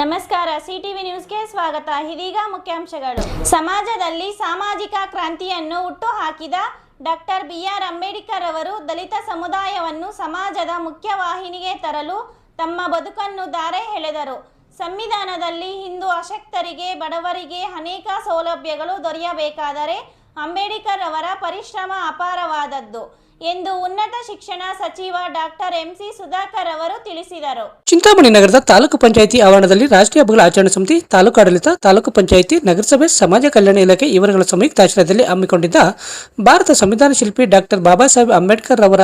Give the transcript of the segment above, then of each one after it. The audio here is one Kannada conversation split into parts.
ನಮಸ್ಕಾರ, ಸಿಟಿವಿ ನ್ಯೂಸ್ಗೆ ಸ್ವಾಗತ. ಇದೀಗ ಮುಖ್ಯಾಂಶಗಳು. ಸಮಾಜದಲ್ಲಿ ಸಾಮಾಜಿಕ ಕ್ರಾಂತಿಯನ್ನು ಹುಟ್ಟುಹಾಕಿದ ಡಾಕ್ಟರ್ ಬಿ.ಆರ್. ಅಂಬೇಡ್ಕರ್ ಅವರು ದಲಿತ ಸಮುದಾಯವನ್ನು ಸಮಾಜದ ಮುಖ್ಯವಾಹಿನಿಗೆ ತರಲು ತಮ್ಮ ಬದುಕನ್ನು ಧಾರೆ ಎಳೆದರು. ಸಂವಿಧಾನದಲ್ಲಿ ಹಿಂದೂ ಅಶಕ್ತರಿಗೆ, ಬಡವರಿಗೆ ಅನೇಕ ಸೌಲಭ್ಯಗಳು ದೊರೆಯಬೇಕಾದರೆ ಅಂಬೇಡ್ಕರ್ ಅವರ ಪರಿಶ್ರಮ ಅಪಾರವಾದದ್ದು ಎಂದು ಉನ್ನತ ಶಿಕ್ಷಣ ಸಚಿವ ಡಾಕ್ಟರ್ ಎಂ.ಸಿ. ಸುಧಾಕರ್ ಅವರು ತಿಳಿಸಿದರು. ಚಿಂತಾಮಣಿ ನಗರದ ತಾಲೂಕು ಪಂಚಾಯಿತಿ ಆವರಣದಲ್ಲಿ ರಾಷ್ಟ್ರೀಯ ಹಬ್ಬಗಳ ಆಚರಣಾ ಸಮಿತಿ, ತಾಲೂಕು ಆಡಳಿತ, ತಾಲೂಕು ಪಂಚಾಯಿತಿ, ನಗರಸಭೆ, ಸಮಾಜ ಕಲ್ಯಾಣ ಇಲಾಖೆ ಇವರುಗಳ ಸಂಯುಕ್ತ ಆಶ್ರಯದಲ್ಲಿ ಹಮ್ಮಿಕೊಂಡಿದ್ದ ಭಾರತ ಸಂವಿಧಾನ ಶಿಲ್ಪಿ ಡಾಕ್ಟರ್ ಬಾಬಾ ಸಾಹೇಬ್ ಅಂಬೇಡ್ಕರ್ ಅವರ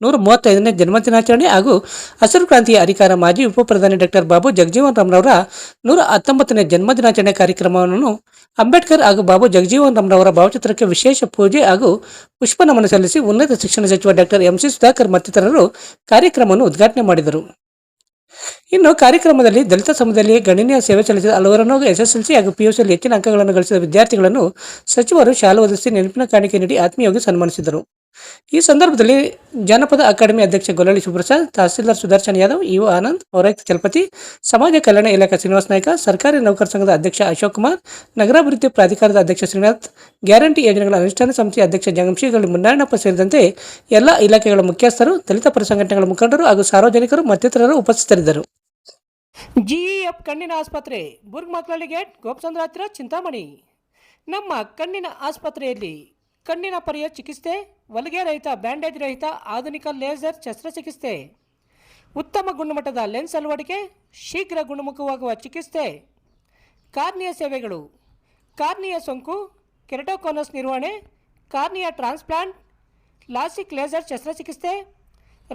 135ನೇ ಜನ್ಮದಿನಾಚರಣೆ ಹಾಗೂ ಹಸಿರು ಕ್ರಾಂತಿಯ ಹರಿಕಾರ ಮಾಜಿ ಉಪ ಪ್ರಧಾನಿ ಡಾಕ್ಟರ್ ಬಾಬು ಜಗಜೀವನ್ ರಾಮ್ರವರ 119ನೇ ಜನ್ಮದಿನಾಚರಣೆ ಕಾರ್ಯಕ್ರಮವನ್ನು ಅಂಬೇಡ್ಕರ್ ಹಾಗೂ ಬಾಬು ಜಗಜೀವನ್ ರಾಮ್ರವರ ಭಾವಚಿತ್ರಕ್ಕೆ ವಿಶೇಷ ಪೂಜೆ ಹಾಗೂ ಪುಷ್ಪ ನಮನ ಸಲ್ಲಿಸಿ ಉನ್ನತ ಶಿಕ್ಷಣ ಸಚಿವ ಡಾಕ್ಟರ್ ಎಂ.ಸಿ. ಸುಧಾಕರ್ ಮತ್ತಿತರರು ಕಾರ್ಯಕ್ರಮವನ್ನು ಉದ್ಘಾಟನೆ ಮಾಡಿದರು. ಇನ್ನು ಕಾರ್ಯಕ್ರಮದಲ್ಲಿ ದಲಿತ ಸಮುದಾಯದಲ್ಲಿ ಗಣನೀಯ ಸೇವೆ ಸಲ್ಲಿಸಿದ ಹಲವರನ್ನು ಎಸ್ಎಸ್ಎಲ್ಸಿ ಹಾಗೂ ಪಿಯುಸಿಯಲ್ಲಿ ಹೆಚ್ಚಿನ ಅಂಕಗಳನ್ನು ಗಳಿಸಿದ ವಿದ್ಯಾರ್ಥಿಗಳನ್ನು ಸಚಿವರು ಶಾಲು ಹೊದಿಸಿ ನೆನಪಿನ ಕಾಣಿಕೆ ನೀಡಿ ಆತ್ಮೀಯವಾಗಿ ಸನ್ಮಾನಿಸಿದರು. ಈ ಸಂದರ್ಭದಲ್ಲಿ ಜಾನಪದ ಅಕಾಡೆಮಿ ಅಧ್ಯಕ್ಷ ಗೊಲ್ಲಳ್ಳಿ ಶಿವಪ್ರಸಾದ್, ತಹಸೀಲ್ದಾರ್ ಸುದರ್ಶನ್ ಯಾದವ್, ಇಒ ಆನಂದ್, ಪೌರಾಯುಕ್ತ ಚಲಪತಿ, ಸಮಾಜ ಕಲ್ಯಾಣ ಇಲಾಖೆ ಶ್ರೀನಿವಾಸ ನಾಯ್ಕ, ಸರ್ಕಾರಿ ನೌಕರ ಸಂಘದ ಅಧ್ಯಕ್ಷ ಅಶೋಕ್ ಕುಮಾರ್, ನಗರಾಭಿವೃದ್ಧಿ ಪ್ರಾಧಿಕಾರದ ಅಧ್ಯಕ್ಷ ಶ್ರೀನಾಥ್, ಗ್ಯಾರಂಟಿ ಯೋಜನೆಗಳ ಅನುಷ್ಠಾನ ಸಮಿತಿ ಅಧ್ಯಕ್ಷ ಜಂಗಂಶಿಗಳಿ ಮುನ್ನಾಯಣಪ್ಪ ಸೇರಿದಂತೆ ಎಲ್ಲ ಇಲಾಖೆಗಳ ಮುಖ್ಯಸ್ಥರು, ದಲಿತ ಪರ ಸಂಘಟನೆಗಳ ಮುಖಂಡರು ಹಾಗೂ ಸಾರ್ವಜನಿಕರು ಮತ್ತಿತರರು ಉಪಸ್ಥಿತರಿದ್ದರು. ಜಿಇಎಫ್ ಕಣ್ಣಿನ ಆಸ್ಪತ್ರೆ, ಬುರ್ಗ್ಮಕ್ಲಳ್ಳಿ ಗೇಟ್, ಗೋಪಚಂದ್ರ ಹತ್ತಿರ, ಚಿಂತಾಮಣಿ. ನಮ್ಮ ಕಣ್ಣಿನ ಆಸ್ಪತ್ರೆಯಲ್ಲಿ ಕಣ್ಣಿನ ಪರ್ಯ ಚಿಕಿತ್ಸೆ, ಹೊಲಿಗೆ ರಹಿತ, ಬ್ಯಾಂಡೇಜ್ ರಹಿತ ಆಧುನಿಕ ಲೇಸರ್ ಶಸ್ತ್ರಚಿಕಿತ್ಸೆ, ಉತ್ತಮ ಗುಣಮಟ್ಟದ ಲೆನ್ಸ್ ಅಳವಡಿಕೆ, ಶೀಘ್ರ ಗುಣಮುಖವಾಗುವ ಚಿಕಿತ್ಸೆ, ಕಾರ್ನಿಯ ಸೇವೆಗಳು, ಕಾರ್ನಿಯ ಸೋಂಕು, ಕೆರಟೋಕೋನಸ್ ನಿರ್ವಹಣೆ, ಕಾರ್ನಿಯ ಟ್ರಾನ್ಸ್ಪ್ಲಾಂಟ್, ಲಾಸಿಕ್ ಲೇಸರ್ ಶಸ್ತ್ರಚಿಕಿತ್ಸೆ,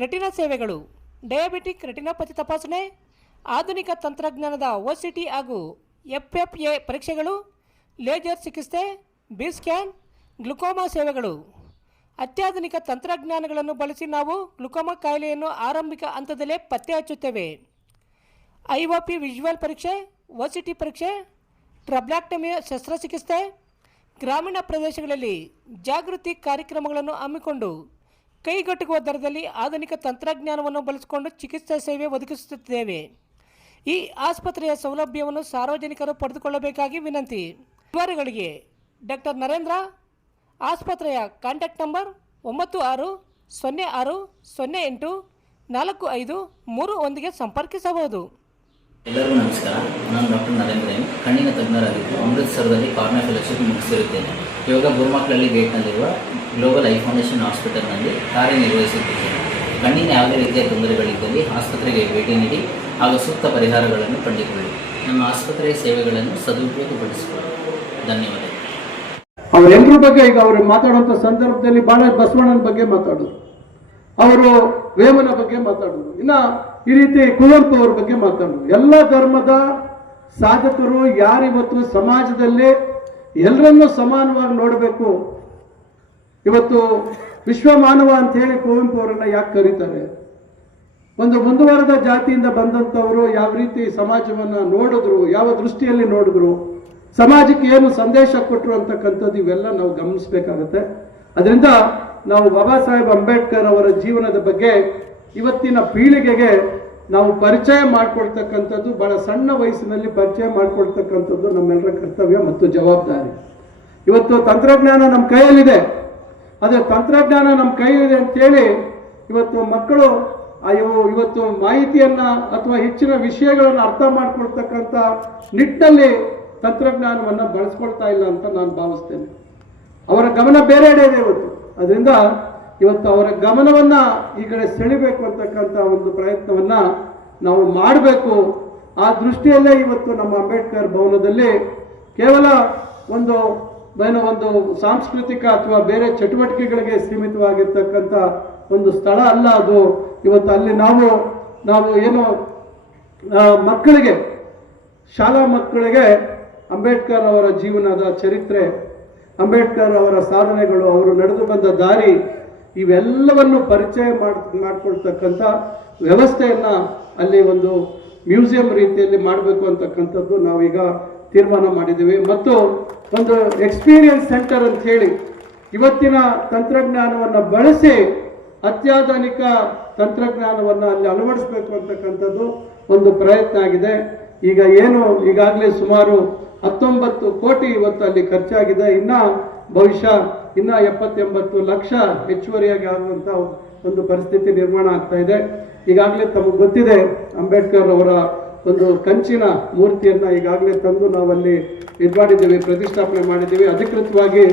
ರೆಟಿನಾ ಸೇವೆಗಳು, ಡಯಾಬಿಟಿಕ್ ರೆಟಿನೋಪತಿ ತಪಾಸಣೆ, ಆಧುನಿಕ ತಂತ್ರಜ್ಞಾನದ OCT ಹಾಗೂ FFA ಪರೀಕ್ಷೆಗಳು, ಲೇಸರ್ ಚಿಕಿತ್ಸೆ, ಬಿ ಸ್ಕ್ಯಾನ್, ಗ್ಲುಕೋಮಾ ಸೇವೆಗಳು. ಅತ್ಯಾಧುನಿಕ ತಂತ್ರಜ್ಞಾನಗಳನ್ನು ಬಳಸಿ ನಾವು ಗ್ಲುಕೋಮಾ ಕಾಯಿಲೆಯನ್ನು ಆರಂಭಿಕ ಹಂತದಲ್ಲೇ ಪತ್ತೆ ಹಚ್ಚುತ್ತೇವೆ. IOP ವಿಜುವಲ್ ಪರೀಕ್ಷೆ, OCT ಪರೀಕ್ಷೆ, ಟ್ರಬ್ಲಾಕ್ಟಮಿ ಶಸ್ತ್ರಚಿಕಿತ್ಸೆ, ಗ್ರಾಮೀಣ ಪ್ರದೇಶಗಳಲ್ಲಿ ಜಾಗೃತಿ ಕಾರ್ಯಕ್ರಮಗಳನ್ನು ಹಮ್ಮಿಕೊಂಡು ಕೈಗೆಟುಕುವ ದರದಲ್ಲಿ ಆಧುನಿಕ ತಂತ್ರಜ್ಞಾನವನ್ನು ಬಳಸಿಕೊಂಡು ಚಿಕಿತ್ಸಾ ಸೇವೆ ಒದಗಿಸುತ್ತಿದ್ದೇವೆ. ಈ ಆಸ್ಪತ್ರೆಯ ಸೌಲಭ್ಯವನ್ನು ಸಾರ್ವಜನಿಕರು ಪಡೆದುಕೊಳ್ಳಬೇಕಾಗಿ ವಿನಂತಿ. ವಿವರಗಳಿಗೆ ಡಾಕ್ಟರ್ ನರೇಂದ್ರ, ಆಸ್ಪತ್ರೆಯ ಕಾಂಟ್ಯಾಕ್ಟ್ ನಂಬರ್ 9606084531ಗೆ ಸಂಪರ್ಕಿಸಬಹುದು. ಎಲ್ಲರಿಗೂ ನಮಸ್ಕಾರ. ನಾನು ಡಾಕ್ಟರ್ ನರೇಂದ್ರ ಎಂ, ಕಣ್ಣಿನ ತಜ್ಞರಾಗಿದ್ದು ಅಮೃತಸರದಲ್ಲಿ ಕಾರ್ನಿಯಾ ಫೆಲೋಶಿಪ್ ಮುಗಿಸಿರುತ್ತೇನೆ. ಇವಾಗ ಬುರ್ಗ್ಮಕ್ಲಳ್ಳಿ ಗೇಟ್ನಲ್ಲಿರುವ ಗ್ಲೋಬಲ್ ಐ ಫೌಂಡೇಶನ್ ಹಾಸ್ಪಿಟಲ್ನಲ್ಲಿ ಕಾರ್ಯನಿರ್ವಹಿಸುತ್ತಿದ್ದೇನೆ. ಕಣ್ಣಿನ ಯಾವುದೇ ರೀತಿಯ ತೊಂದರೆಗಳಿದ್ದಲ್ಲಿ ಆಸ್ಪತ್ರೆಗೆ ಭೇಟಿ ನೀಡಿ ಹಾಗೂ ಸೂಕ್ತ ಪರಿಹಾರಗಳನ್ನು ಕಂಡುಕೊಳ್ಳಿ. ನಮ್ಮ ಆಸ್ಪತ್ರೆಯ ಸೇವೆಗಳನ್ನು ಸದುಪಯೋಗಪಡಿಸಿಕೊಳ್ಳಿ. ಧನ್ಯವಾದ. ಅವರೆಲ್ಲರ ಬಗ್ಗೆ ಈಗ ಅವರು ಮಾತಾಡುವಂಥ ಸಂದರ್ಭದಲ್ಲಿ ಭಾಳ ಬಸವಣ್ಣನ ಬಗ್ಗೆ ಮಾತಾಡೋದು, ಅವರು ವೇಮನ ಬಗ್ಗೆ ಮಾತಾಡೋದು, ಇನ್ನು ಈ ರೀತಿ ಕುವೆಂಪು ಅವ್ರ ಬಗ್ಗೆ ಮಾತಾಡೋದು. ಎಲ್ಲ ಧರ್ಮದ ಸಾಧಕರು ಯಾರಿವತ್ತು ಸಮಾಜದಲ್ಲಿ ಎಲ್ಲರನ್ನೂ ಸಮಾನವಾಗಿ ನೋಡಬೇಕು, ಇವತ್ತು ವಿಶ್ವಮಾನವ ಅಂತ ಹೇಳಿ ಕುವೆಂಪು ಅವರನ್ನ ಯಾಕೆ ಕರೀತಾರೆ? ಒಂದು ಮುಂದುವರೆದ ಜಾತಿಯಿಂದ ಬಂದಂಥವರು ಯಾವ ರೀತಿ ಸಮಾಜವನ್ನು ನೋಡಿದ್ರು, ಯಾವ ದೃಷ್ಟಿಯಲ್ಲಿ ನೋಡಿದ್ರು, ಸಮಾಜಕ್ಕೆ ಏನು ಸಂದೇಶ ಕೊಟ್ಟರು ಅಂತಕ್ಕಂಥದ್ದು ಇವೆಲ್ಲ ನಾವು ಗಮನಿಸಬೇಕಾಗತ್ತೆ. ಅದರಿಂದ ನಾವು ಬಾಬಾ ಸಾಹೇಬ್ ಅಂಬೇಡ್ಕರ್ ಅವರ ಜೀವನದ ಬಗ್ಗೆ ಇವತ್ತಿನ ಪೀಳಿಗೆಗೆ ನಾವು ಪರಿಚಯ ಮಾಡಿಕೊಡ್ತಕ್ಕಂಥದ್ದು, ಬಹಳ ಸಣ್ಣ ವಯಸ್ಸಿನಲ್ಲಿ ಪರಿಚಯ ಮಾಡಿಕೊಡ್ತಕ್ಕಂಥದ್ದು ನಮ್ಮೆಲ್ಲರ ಕರ್ತವ್ಯ ಮತ್ತು ಜವಾಬ್ದಾರಿ. ಇವತ್ತು ತಂತ್ರಜ್ಞಾನ ನಮ್ಮ ಕೈಯಲ್ಲಿದೆ, ಅದೇ ತಂತ್ರಜ್ಞಾನ ನಮ್ಮ ಕೈಯಲ್ಲಿದೆ ಅಂತೇಳಿ ಇವತ್ತು ಮಕ್ಕಳು ಇವತ್ತು ಮಾಹಿತಿಯನ್ನು ಅಥವಾ ಹೆಚ್ಚಿನ ವಿಷಯಗಳನ್ನು ಅರ್ಥ ಮಾಡಿಕೊಳ್ತಕ್ಕಂಥ ನಿಟ್ಟಿನಲ್ಲಿ ತಂತ್ರಜ್ಞಾನವನ್ನು ಬಳಸ್ಕೊಳ್ತಾ ಇಲ್ಲ ಅಂತ ನಾನು ಭಾವಿಸ್ತೇನೆ. ಅವರ ಗಮನ ಬೇರೆಡೆ ಇದೆ ಇವತ್ತು. ಅದರಿಂದ ಇವತ್ತು ಅವರ ಗಮನವನ್ನು ಈ ಕಡೆ ಸೆಳಿಬೇಕು ಅಂತಕ್ಕಂಥ ಒಂದು ಪ್ರಯತ್ನವನ್ನು ನಾವು ಮಾಡಬೇಕು. ಆ ದೃಷ್ಟಿಯಲ್ಲೇ ಇವತ್ತು ನಮ್ಮ ಅಂಬೇಡ್ಕರ್ ಭವನದಲ್ಲಿ ಕೇವಲ ಒಂದು ಸಾಂಸ್ಕೃತಿಕ ಅಥವಾ ಬೇರೆ ಚಟುವಟಿಕೆಗಳಿಗೆ ಸೀಮಿತವಾಗಿರ್ತಕ್ಕಂಥ ಒಂದು ಸ್ಥಳ ಅಲ್ಲ ಅದು. ಇವತ್ತು ಅಲ್ಲಿ ನಾವು ಏನು ಮಕ್ಕಳಿಗೆ, ಶಾಲಾ ಮಕ್ಕಳಿಗೆ ಅಂಬೇಡ್ಕರ್ ಅವರ ಜೀವನದ ಚರಿತ್ರೆ, ಅಂಬೇಡ್ಕರ್ ಅವರ ಸಾಧನೆಗಳು, ಅವರು ನಡೆದು ಬಂದ ದಾರಿ, ಇವೆಲ್ಲವನ್ನು ಪರಿಚಯ ಮಾಡಿಕೊಳ್ತಕ್ಕಂಥ ವ್ಯವಸ್ಥೆಯನ್ನು ಅಲ್ಲಿ ಒಂದು ಮ್ಯೂಸಿಯಂ ರೀತಿಯಲ್ಲಿ ಮಾಡಬೇಕು ಅಂತಕ್ಕಂಥದ್ದು ನಾವೀಗ ತೀರ್ಮಾನ ಮಾಡಿದ್ದೀವಿ. ಮತ್ತು ಒಂದು ಎಕ್ಸ್ಪೀರಿಯನ್ಸ್ ಸೆಂಟರ್ ಅಂತ ಹೇಳಿ ಇವತ್ತಿನ ತಂತ್ರಜ್ಞಾನವನ್ನು ಬಳಸಿ ಅತ್ಯಾಧುನಿಕ ತಂತ್ರಜ್ಞಾನವನ್ನು ಅಲ್ಲಿ ಅಳವಡಿಸಬೇಕು ಅಂತಕ್ಕಂಥದ್ದು ಒಂದು ಪ್ರಯತ್ನ ಆಗಿದೆ. ಈಗ ಏನು ಈಗಾಗಲೇ ಸುಮಾರು 19 ಕೋಟಿ ಇವತ್ತು ಅಲ್ಲಿ ಖರ್ಚಾಗಿದೆ. ಇನ್ನ ಬಹುಶಃ ಇನ್ನ 70-80 ಲಕ್ಷ ಹೆಚ್ಚುವರಿಯಾಗಿ ಆಗುವಂತ ಒಂದು ಪರಿಸ್ಥಿತಿ ನಿರ್ಮಾಣ ಆಗ್ತಾ ಇದೆ. ಈಗಾಗಲೇ ತಮಗೆ ಗೊತ್ತಿದೆ, ಅಂಬೇಡ್ಕರ್ ಅವರ ಒಂದು ಕಂಚಿನ ಮೂರ್ತಿಯನ್ನ ಈಗಾಗಲೇ ತಂದು ನಾವಲ್ಲಿ ಇದು ಮಾಡಿದ್ದೀವಿ, ಪ್ರತಿಷ್ಠಾಪನೆ ಮಾಡಿದ್ದೀವಿ. ಅಧಿಕೃತವಾಗಿ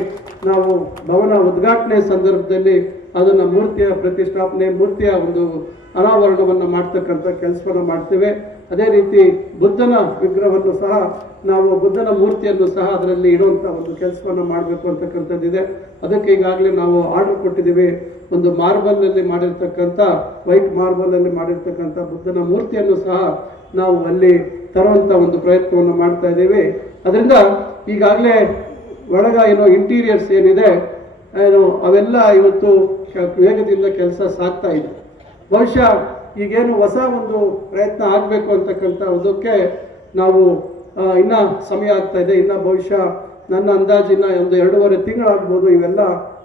ನಾವು ಭವನ ಉದ್ಘಾಟನೆ ಸಂದರ್ಭದಲ್ಲಿ ಅದನ್ನು ಮೂರ್ತಿಯ ಪ್ರತಿಷ್ಠಾಪನೆ, ಮೂರ್ತಿಯ ಒಂದು ಅನಾವರಣವನ್ನು ಮಾಡ್ತಕ್ಕಂಥ ಕೆಲಸವನ್ನು ಮಾಡ್ತೇವೆ. ಅದೇ ರೀತಿ ಬುದ್ಧನ ವಿಗ್ರಹವನ್ನು ಸಹ ನಾವು ಬುದ್ಧನ ಮೂರ್ತಿಯನ್ನು ಸಹ ಅದರಲ್ಲಿ ಇಡುವಂಥ ಒಂದು ಕೆಲಸವನ್ನು ಮಾಡಬೇಕು ಅಂತಕ್ಕಂಥದ್ದಿದೆ. ಅದಕ್ಕೆ ಈಗಾಗಲೇ ನಾವು ಆರ್ಡರ್ ಕೊಟ್ಟಿದ್ದೀವಿ. ಒಂದು ಮಾರ್ಬಲ್ನಲ್ಲಿ ಮಾಡಿರ್ತಕ್ಕಂಥ ವೈಟ್ ಮಾರ್ಬಲ್ನಲ್ಲಿ ಮಾಡಿರ್ತಕ್ಕಂಥ ಬುದ್ಧನ ಮೂರ್ತಿಯನ್ನು ಸಹ ನಾವು ಅಲ್ಲಿ ತರುವಂಥ ಒಂದು ಪ್ರಯತ್ನವನ್ನು ಮಾಡ್ತಾ ಇದ್ದೀವಿ. ಅದರಿಂದ ಈಗಾಗಲೇ ಒಳಗ ಏನೋ ಇಂಟೀರಿಯರ್ಸ್ ಏನಿದೆ ಅವೆಲ್ಲ ಇವತ್ತು ವೇಗದಿಂದ ಕೆಲಸ ಸಾಗ್ತಾ ಇದೆ. ಬಹುಶಃ ಈಗೇನು ಹೊಸ ಒಂದು ಪ್ರಯತ್ನ ಆಗಬೇಕು ಅಂತಕ್ಕಂಥದಕ್ಕೆ ನಾವು ಇನ್ನ ಸಮಯ ಆಗ್ತಾ ಇದೆ. ಇನ್ನು ಬಹುಶಃ ನನ್ನ ಅಂದಾಜಿನ ಒಂದು 2.5 ತಿಂಗಳಾಗ್ಬೋದು ಇವೆಲ್ಲ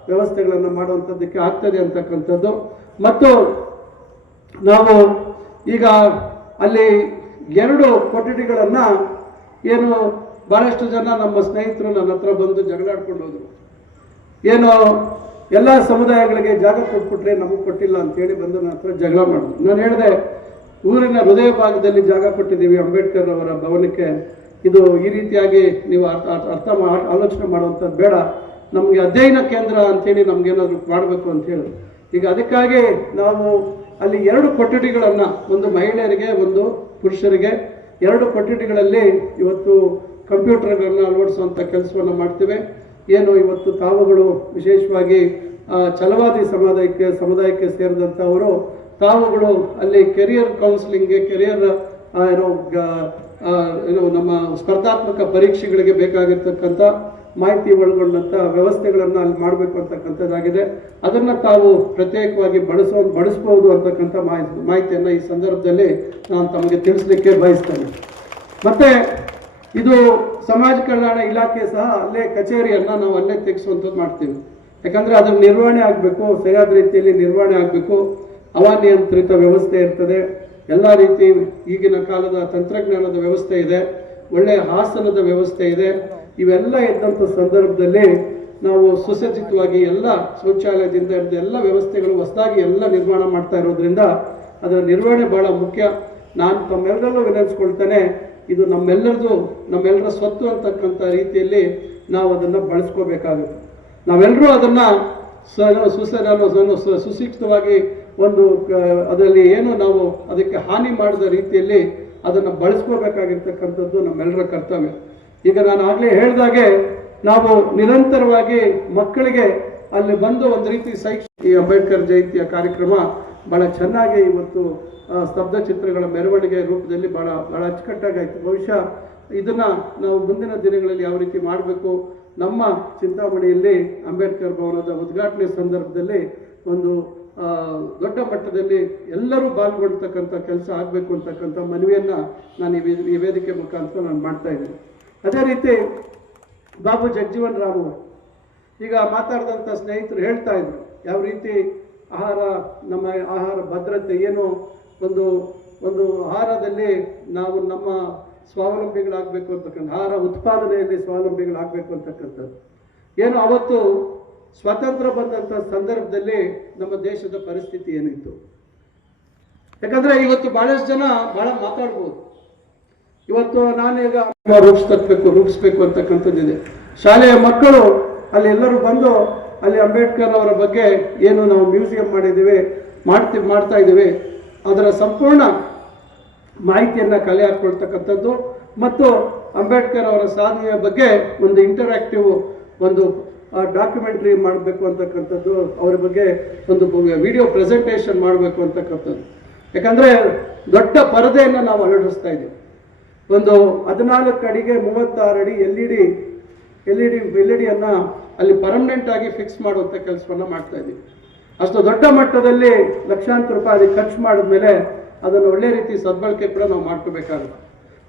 ವ್ಯವಸ್ಥೆಗಳನ್ನು ಮಾಡುವಂಥದ್ದಕ್ಕೆ ಆಗ್ತದೆ ಅಂತಕ್ಕಂಥದ್ದು. ಮತ್ತು ನಾವು ಈಗ ಅಲ್ಲಿ 2 ಕೊಠಡಿಗಳನ್ನು ಏನು ಭಾಳಷ್ಟು ಜನ ನಮ್ಮ ಸ್ನೇಹಿತರು ನನ್ನ ಹತ್ರ ಬಂದು ಜಗಳಾಡ್ಕೊಂಡು ಹೋದ್ರು. ಏನು ಎಲ್ಲ ಸಮುದಾಯಗಳಿಗೆ ಜಾಗ ಕೊಟ್ಬಿಟ್ರೆ ನಮಗೆ ಕೊಟ್ಟಿಲ್ಲ ಅಂತೇಳಿ ಬಂದು ನನ್ನ ಹತ್ರ ಜಗಳ ಮಾಡಿದ್ರು. ನಾನು ಹೇಳಿದೆ, ಊರಿನ ಹೃದಯ ಭಾಗದಲ್ಲಿ ಜಾಗ ಕೊಟ್ಟಿದ್ದೀವಿ ಅಂಬೇಡ್ಕರ್ ಅವರ ಭವನಕ್ಕೆ. ಇದು ಈ ರೀತಿಯಾಗಿ ನೀವು ಆಲೋಚನೆ ಮಾಡುವಂಥದ್ದು ಬೇಡ, ನಮಗೆ ಅಧ್ಯಯನ ಕೇಂದ್ರ ಅಂತೇಳಿ ನಮಗೇನಾದರೂ ಮಾಡಬೇಕು ಅಂತ ಹೇಳಿ. ಈಗ ಅದಕ್ಕಾಗಿ ನಾವು ಅಲ್ಲಿ 2 ಕೊಠಡಿಗಳನ್ನು, ಒಂದು ಮಹಿಳೆಯರಿಗೆ ಒಂದು ಪುರುಷರಿಗೆ, 2 ಕೊಠಡಿಗಳಲ್ಲಿ ಇವತ್ತು ಕಂಪ್ಯೂಟರ್ಗಳನ್ನು ಅಳವಡಿಸುವಂಥ ಕೆಲಸವನ್ನು ಮಾಡ್ತೇವೆ. ಏನು ಇವತ್ತು ತಾವುಗಳು ವಿಶೇಷವಾಗಿ ಛಲವಾದಿ ಸಮುದಾಯಕ್ಕೆ ಸೇರಿದಂಥವರು ತಾವುಗಳು ಅಲ್ಲಿ ಕೆರಿಯರ್ ಕೌನ್ಸಿಲಿಂಗ್ಗೆ, ಕೆರಿಯರ್ ಏನೋ ನಮ್ಮ ಸ್ಪರ್ಧಾತ್ಮಕ ಪರೀಕ್ಷೆಗಳಿಗೆ ಬೇಕಾಗಿರ್ತಕ್ಕಂಥ ಮಾಹಿತಿ ಒಳಗೊಂಡಂಥ ವ್ಯವಸ್ಥೆಗಳನ್ನು ಅಲ್ಲಿ ಮಾಡಬೇಕು ಅಂತಕ್ಕಂಥದ್ದಾಗಿದೆ. ಅದನ್ನು ತಾವು ಪ್ರತ್ಯೇಕವಾಗಿ ಬಳಸ್ಬೋದು ಅಂತಕ್ಕಂಥ ಮಾಹಿತಿಯನ್ನು ಈ ಸಂದರ್ಭದಲ್ಲಿ ನಾನು ತಮಗೆ ತಿಳಿಸ್ಲಿಕ್ಕೆ ಬಯಸ್ತೇನೆ. ಮತ್ತು ಇದು ಸಮಾಜ ಕಲ್ಯಾಣ ಇಲಾಖೆ ಸಹ ಅಲ್ಲೇ ಕಚೇರಿಯನ್ನು ನಾವು ಅಲ್ಲೇ ತೆಗೆಸುವಂಥದ್ದು ಮಾಡ್ತೀವಿ. ಯಾಕಂದರೆ ಅದರ ನಿರ್ವಹಣೆ ಆಗಬೇಕು, ಸರಿಯಾದ ರೀತಿಯಲ್ಲಿ ನಿರ್ವಹಣೆ ಆಗಬೇಕು. ಹವಾನಿಯಂತ್ರಿತ ವ್ಯವಸ್ಥೆ ಇರ್ತದೆ, ಎಲ್ಲ ರೀತಿ ಈಗಿನ ಕಾಲದ ತಂತ್ರಜ್ಞಾನದ ವ್ಯವಸ್ಥೆ ಇದೆ, ಒಳ್ಳೆಯ ಹಾಸನದ ವ್ಯವಸ್ಥೆ ಇದೆ. ಇವೆಲ್ಲ ಇದ್ದಂಥ ಸಂದರ್ಭದಲ್ಲಿ ನಾವು ಸುಸಜ್ಜಿತವಾಗಿ ಎಲ್ಲ ಶೌಚಾಲಯದಿಂದ ಹಿಡಿದು ಎಲ್ಲ ವ್ಯವಸ್ಥೆಗಳು ಹೊಸದಾಗಿ ಎಲ್ಲ ನಿರ್ಮಾಣ ಮಾಡ್ತಾ ಇರೋದ್ರಿಂದ ಅದರ ನಿರ್ವಹಣೆ ಬಹಳ ಮುಖ್ಯ. ನಾನು ತಮ್ಮೆಲ್ಲರಲ್ಲೂ ವಿನಂತಿಸ್ಕೊಳ್ತೇನೆ, ಇದು ನಮ್ಮೆಲ್ಲರ ಸ್ವತ್ತು ಅಂತಕ್ಕಂಥ ರೀತಿಯಲ್ಲಿ ನಾವು ಅದನ್ನು ಬಳಸ್ಕೋಬೇಕಾಗುತ್ತೆ. ನಾವೆಲ್ಲರೂ ಅದನ್ನು ಸುಶಿಕ್ಷಿತವಾಗಿ ಅದರಲ್ಲಿ ಏನು ನಾವು ಅದಕ್ಕೆ ಹಾನಿ ಮಾಡದ ರೀತಿಯಲ್ಲಿ ಅದನ್ನು ಬಳಸ್ಕೋಬೇಕಾಗಿರ್ತಕ್ಕಂಥದ್ದು ನಮ್ಮೆಲ್ಲರ ಕರ್ತವ್ಯ. ಈಗ ನಾನು ಆಗಲೇ ಹೇಳಿದಾಗೆ ನಾವು ನಿರಂತರವಾಗಿ ಮಕ್ಕಳಿಗೆ ಅಲ್ಲಿ ಬಂದು ಒಂದು ರೀತಿ ಈ ಅಂಬೇಡ್ಕರ್ ಜಯಂತಿಯ ಕಾರ್ಯಕ್ರಮ ಬಹಳ ಚೆನ್ನಾಗಿ ಇವತ್ತು ಸ್ತಬ್ಧ ಚಿತ್ರಗಳ ಮೆರವಣಿಗೆ ರೂಪದಲ್ಲಿ ಬಹಳ ಅಚ್ಚುಕಟ್ಟಾಗಾಯಿತು. ಬಹುಶಃ ಇದನ್ನು ನಾವು ಮುಂದಿನ ದಿನಗಳಲ್ಲಿ ಯಾವ ರೀತಿ ಮಾಡಬೇಕು, ನಮ್ಮ ಚಿಂತಾಮಣಿಯಲ್ಲಿ ಅಂಬೇಡ್ಕರ್ ಭವನದ ಉದ್ಘಾಟನೆ ಸಂದರ್ಭದಲ್ಲಿ ಒಂದು ದೊಡ್ಡ ಮಟ್ಟದಲ್ಲಿ ಎಲ್ಲರೂ ಪಾಲ್ಗೊಳ್ತಕ್ಕಂಥ ಕೆಲಸ ಆಗಬೇಕು ಅಂತಕ್ಕಂಥ ಮನವಿಯನ್ನು ನಾನು ಈ ವೇದಿಕೆ ಮುಖಾಂತರ ನಾನು ಮಾಡ್ತಾ ಇದ್ದೀನಿ. ಅದೇ ರೀತಿ ಬಾಬು ಜಗಜೀವನ್ ರಾಮ್ ಈಗ ಮಾತಾಡಿದಂಥ ಸ್ನೇಹಿತರು ಹೇಳ್ತಾ ಇದ್ರು, ಯಾವ ರೀತಿ ನಮ್ಮ ಆಹಾರ ಭದ್ರತೆ ಏನು, ಒಂದು ಆಹಾರದಲ್ಲಿ ನಾವು ನಮ್ಮ ಸ್ವಾವಲಂಬಿಗಳಾಗಬೇಕು ಅಂತಕ್ಕಂಥ, ಆಹಾರ ಉತ್ಪಾದನೆಯಲ್ಲಿ ಸ್ವಾವಲಂಬಿಗಳಾಗಬೇಕು ಅಂತಕ್ಕಂಥದ್ದು. ಏನು ಅವತ್ತು ಸ್ವಾತಂತ್ರ್ಯ ಬಂದಂಥ ಸಂದರ್ಭದಲ್ಲಿ ನಮ್ಮ ದೇಶದ ಪರಿಸ್ಥಿತಿ ಏನಿತ್ತು. ಯಾಕಂದ್ರೆ ಇವತ್ತು ಬಹಳಷ್ಟು ಜನ ಬಹಳ ಮಾತಾಡ್ಬೋದು. ಇವತ್ತು ನಾನೀಗ ರೂಪಿಸ್ಬೇಕು ಅಂತಕ್ಕಂಥದ್ದಿದೆ. ಶಾಲೆಯ ಮಕ್ಕಳು ಅಲ್ಲಿ ಎಲ್ಲರೂ ಬಂದು ಅಲ್ಲಿ ಅಂಬೇಡ್ಕರ್ ಅವರ ಬಗ್ಗೆ ಏನು ನಾವು ಮ್ಯೂಸಿಯಂ ಮಾಡ್ತಾ ಇದ್ದೀವಿ ಅದರ ಸಂಪೂರ್ಣ ಮಾಹಿತಿಯನ್ನು ಕಲೆ ಹಾಕ್ಕೊಳ್ತಕ್ಕಂಥದ್ದು ಮತ್ತು ಅಂಬೇಡ್ಕರ್ ಅವರ ಸಾಧನೆಯ ಬಗ್ಗೆ ಒಂದು ಇಂಟರಾಕ್ಟಿವ್ ಒಂದು ಡಾಕ್ಯುಮೆಂಟ್ರಿ ಮಾಡಬೇಕು ಅಂತಕ್ಕಂಥದ್ದು, ಅವರ ಬಗ್ಗೆ ಒಂದು ವಿಡಿಯೋ ಪ್ರೆಸೆಂಟೇಷನ್ ಮಾಡಬೇಕು ಅಂತಕ್ಕಂಥದ್ದು. ಯಾಕಂದರೆ ದೊಡ್ಡ ಪರದೆಯನ್ನು ನಾವು ಅಳವಡಿಸ್ತಾ ಇದ್ದೀವಿ. ಒಂದು 14 ಅಡಿಗೆ 36 ಅಡಿ ಎಲ್ ಇ ಡಿಯನ್ನು ಅಲ್ಲಿ ಪರ್ಮನೆಂಟ್ ಆಗಿ ಫಿಕ್ಸ್ ಮಾಡುವಂಥ ಕೆಲಸವನ್ನು ಮಾಡ್ತಾ ಇದ್ದೀವಿ. ಅಷ್ಟು ದೊಡ್ಡ ಮಟ್ಟದಲ್ಲಿ ಲಕ್ಷಾಂತರ ರೂಪಾಯಿ ಖರ್ಚು ಮಾಡಿದ್ಮೇಲೆ ಅದನ್ನು ಒಳ್ಳೆ ರೀತಿ ಸದ್ಬಳಕೆ ಕೂಡ ನಾವು ಮಾಡ್ಕೋಬೇಕಾಗುತ್ತೆ.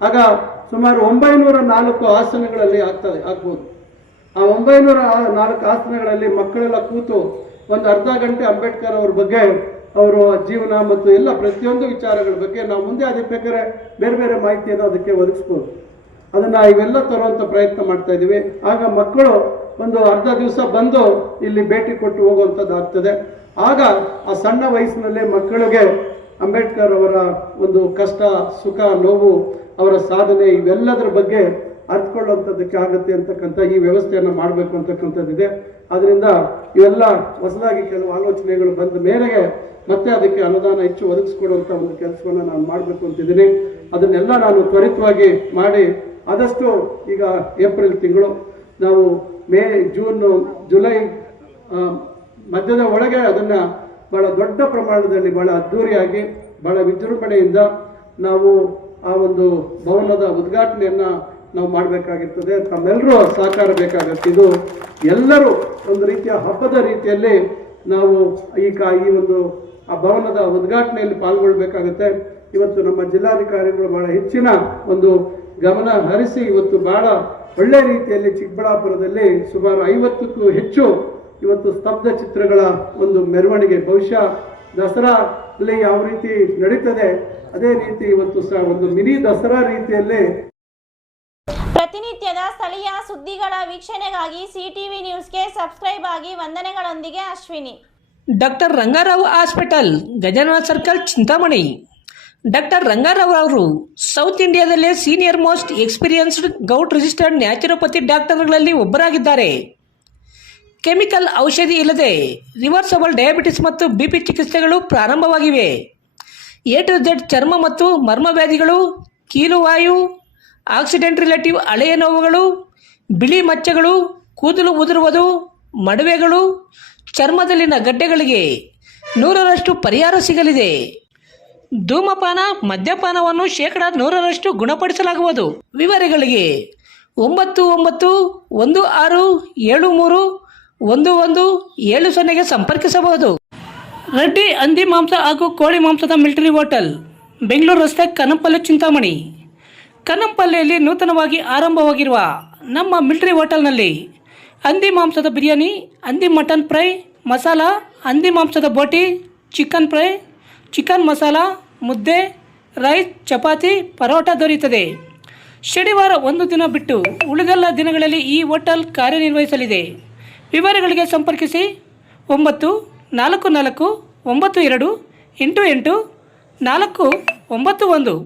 ಆಗ ಸುಮಾರು 904 ಆಸನಗಳಲ್ಲಿ ಆಗ್ಬೋದು. ಆ 904 ಆಸನಗಳಲ್ಲಿ ಮಕ್ಕಳೆಲ್ಲ ಕೂತು ಒಂದು ಅರ್ಧ ಗಂಟೆ ಅಂಬೇಡ್ಕರ್ ಅವ್ರ ಬಗ್ಗೆ ಅವರ ಜೀವನ ಮತ್ತು ಎಲ್ಲ ಪ್ರತಿಯೊಂದು ವಿಚಾರಗಳ ಬಗ್ಗೆ ನಾವು ಮುಂದೆ ಅದಕ್ಕೆ ಬೇಕಾದ್ರೆ ಬೇರೆ ಬೇರೆ ಮಾಹಿತಿಯನ್ನು ಅದಕ್ಕೆ ಒದಗಿಸ್ಬೋದು. ಅದನ್ನು ಇವೆಲ್ಲ ತರುವಂಥ ಪ್ರಯತ್ನ ಮಾಡ್ತಾ ಇದ್ದೀವಿ. ಆಗ ಮಕ್ಕಳು ಒಂದು ಅರ್ಧ ದಿವಸ ಬಂದು ಇಲ್ಲಿ ಭೇಟಿ ಕೊಟ್ಟು ಹೋಗುವಂಥದ್ದು ಆಗ್ತದೆ. ಆಗ ಆ ಸಣ್ಣ ವಯಸ್ಸಿನಲ್ಲೇ ಮಕ್ಕಳಿಗೆ ಅಂಬೇಡ್ಕರ್ ಅವರ ಒಂದು ಕಷ್ಟ, ಸುಖ, ನೋವು, ಅವರ ಸಾಧನೆ ಇವೆಲ್ಲದರ ಬಗ್ಗೆ ಅರ್ಥಕೊಳ್ಳುವಂಥದ್ದಕ್ಕೆ ಆಗುತ್ತೆ ಅಂತಕ್ಕಂಥ ಈ ವ್ಯವಸ್ಥೆಯನ್ನು ಮಾಡಬೇಕು ಅಂತಕ್ಕಂಥದ್ದಿದೆ. ಆದ್ದರಿಂದ ಇವೆಲ್ಲ ಹೊಸದಾಗಿ ಕೆಲವು ಆಲೋಚನೆಗಳು ಬಂದ ಮೇರೆಗೆ ಮತ್ತೆ ಅದಕ್ಕೆ ಅನುದಾನ ಹೆಚ್ಚು ಒದಗಿಸ್ಕೊಡುವಂಥ ಒಂದು ಕೆಲಸವನ್ನು ನಾನು ಮಾಡಬೇಕು ಅಂತಿದ್ದೀನಿ. ಅದನ್ನೆಲ್ಲ ನಾನು ತ್ವರಿತವಾಗಿ ಮಾಡಿ ಆದಷ್ಟು ಈಗ ಏಪ್ರಿಲ್ ತಿಂಗಳು ನಾವು ಮೇ, ಜೂನ್, ಜುಲೈ ಮಧ್ಯದ ಒಳಗೆ ಅದನ್ನು ಭಾಳ ದೊಡ್ಡ ಪ್ರಮಾಣದಲ್ಲಿ ಭಾಳ ಅದ್ಧೂರಿಯಾಗಿ ಭಾಳ ವಿಜೃಂಭಣೆಯಿಂದ ನಾವು ಆ ಒಂದು ಭವನದ ಉದ್ಘಾಟನೆಯನ್ನು ನಾವು ಮಾಡಬೇಕಾಗಿರ್ತದೆ. ತಮ್ಮೆಲ್ಲರೂ ಸಹಕಾರ ಬೇಕಾಗತ್ತೆ. ಇದು ಎಲ್ಲರೂ ಒಂದು ರೀತಿಯ ಹಬ್ಬದ ರೀತಿಯಲ್ಲಿ ನಾವು ಈ ಒಂದು ಆ ಭವನದ ಉದ್ಘಾಟನೆಯಲ್ಲಿ ಪಾಲ್ಗೊಳ್ಬೇಕಾಗತ್ತೆ. ಇವತ್ತು ನಮ್ಮ ಜಿಲ್ಲಾಧಿಕಾರಿಗಳು ಬಹಳ ಹೆಚ್ಚಿನ ಒಂದು ಗಮನ ಹರಿಸಿ ಇವತ್ತು ಬಹಳ ಒಳ್ಳೆ ರೀತಿಯಲ್ಲಿ ಚಿಕ್ಕಬಳ್ಳಾಪುರದಲ್ಲಿ ಸುಮಾರು 50ಕ್ಕೂ ಹೆಚ್ಚು ಇವತ್ತು ಸ್ತಬ್ಧ ಚಿತ್ರಗಳ ಒಂದು ಮೆರವಣಿಗೆ, ಬಹುಶಃ ದಸರಾದಲ್ಲಿ ಯಾವ ರೀತಿ ನಡೀತದೆ ಅದೇ ರೀತಿ ಇವತ್ತು ಸಹ ಒಂದು ಮಿನಿ ದಸರಾ ರೀತಿಯಲ್ಲಿ. ಪ್ರತಿನಿತ್ಯದ ಸ್ಥಳೀಯ ಸುದ್ದಿಗಳ ವೀಕ್ಷಣೆಗಾಗಿ ಸಿಟಿವಿ ನ್ಯೂಸ್ಗೆ ಸಬ್ಸ್ಕ್ರೈಬ್ ಆಗಿ. ವಂದನೆಗಳೊಂದಿಗೆ Ashwini. Doctor Rangarao hospital, Gajanana circle, Chintamani. Doctor Rangarao ಅವರು ಸೌತ್ ಇಂಡಿಯಾದಲ್ಲೇ senior most experienced govt registered naturopathy ಡಾಕ್ಟರ್ಗಳಲ್ಲಿ ಒಬ್ಬರಾಗಿದ್ದಾರೆ. ಕೆಮಿಕಲ್ ಔಷಧಿ ಇಲ್ಲದೆ ರಿವರ್ಸಬಲ್ ಡಯಾಬಿಟಿಸ್ ಮತ್ತು ಬಿಪಿ ಚಿಕಿತ್ಸೆಗಳು ಪ್ರಾರಂಭವಾಗಿವೆ. A to Z ಚರ್ಮ ಮತ್ತು ಮರ್ಮವ್ಯಾಧಿಗಳು, ಕೀಲುವಾಯು, ಆಕ್ಸಿಡೆಂಟ್ ರಿಲೇಟಿವ್ ಹಳೆಯ ನೋವುಗಳು, ಬಿಳಿ ಮಚ್ಚೆಗಳು, ಕೂದಲು ಉದುರುವುದು, ಮಡುವೆಗಳು, ಚರ್ಮದಲ್ಲಿನ ಗಡ್ಡೆಗಳಿಗೆ 100% ಪರಿಹಾರ ಸಿಗಲಿದೆ. ಧೂಮಪಾನ, ಮದ್ಯಪಾನವನ್ನು 100% ಗುಣಪಡಿಸಲಾಗುವುದು. ವಿವರಗಳಿಗೆ 9916731170ಗೆ ಸಂಪರ್ಕಿಸಬಹುದು. ರೆಡ್ಡಿ ಹಂದಿ ಮಾಂಸ ಹಾಗೂ ಕೋಳಿ ಮಾಂಸದ ಮಿಲಿಟರಿ ಹೋಟೆಲ್, ಬೆಂಗಳೂರು ರಸ್ತೆ, ಕನ್ನಂಪಲ್ಲೆ, ಚಿಂತಾಮಣಿ. ಕನ್ನಂಪಲ್ಲೆಯಲ್ಲಿ ನೂತನವಾಗಿ ಆರಂಭವಾಗಿರುವ ನಮ್ಮ ಮಿಲಿಟರಿ ಹೋಟೆಲ್ನಲ್ಲಿ ಹಂದಿ ಮಾಂಸದ ಬಿರಿಯಾನಿ, ಹಂದಿ ಮಟನ್ ಫ್ರೈ, ಮಸಾಲ, ಹಂದಿ ಮಾಂಸದ ಬೋಟಿ, ಚಿಕನ್ ಫ್ರೈ, ಚಿಕನ್ ಮಸಾಲ, ಮುದ್ದೆ, ರೈಸ್, ಚಪಾತಿ, ಪರೋಟ ದೊರೆಯುತ್ತದೆ. ಶನಿವಾರ ಒಂದು ದಿನ ಬಿಟ್ಟು ಉಳಿದೆಲ್ಲ ದಿನಗಳಲ್ಲಿ ಈ ಹೋಟೆಲ್ ಕಾರ್ಯನಿರ್ವಹಿಸಲಿದೆ. ವಿವರಗಳಿಗೆ ಸಂಪರ್ಕಿಸಿ 94492888491.